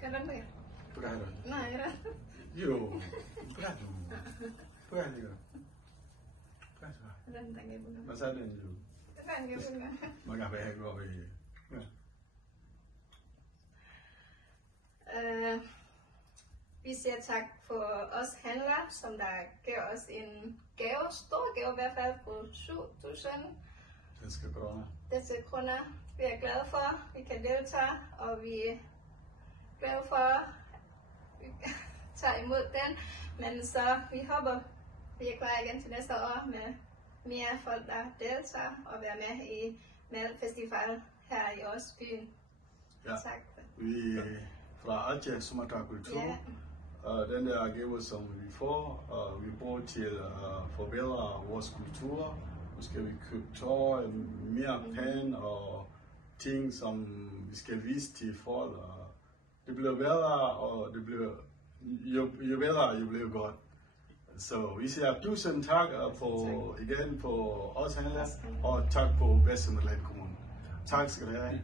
Kadang-kadang. Berada. Nah, ya. Yo, berada. Berada. Berada. Dan tanya bunga. Masa ada ni. Tanya bunga. Magabay ko eh. Vi siger tak for os handler, som der gav os en gave, stor gave i hvert fald på 7.000 danske kroner. Vi er glade for, at vi kan deltage, og vi er glade for, at vi tager imod den. Men så vi håber, vi er klar igen til næste år med mere folk, der deltager og være med i Malfestival her i Aarhusbyen. Ja. Tak. Vi fra Aceh Sumatra Kultur. Ja. Den der gave, som vi får, vi bruger til at forbedre vores kultur. Nu skal vi købe tøj, mere pæn og ting, som vi skal vise til folk. Det bliver bedre, og det bliver, jo bedre, jo bliver godt. Så vi siger 1000 tak igen på os handler, og tak på Vestsjælland Kommune. Tak skal du have.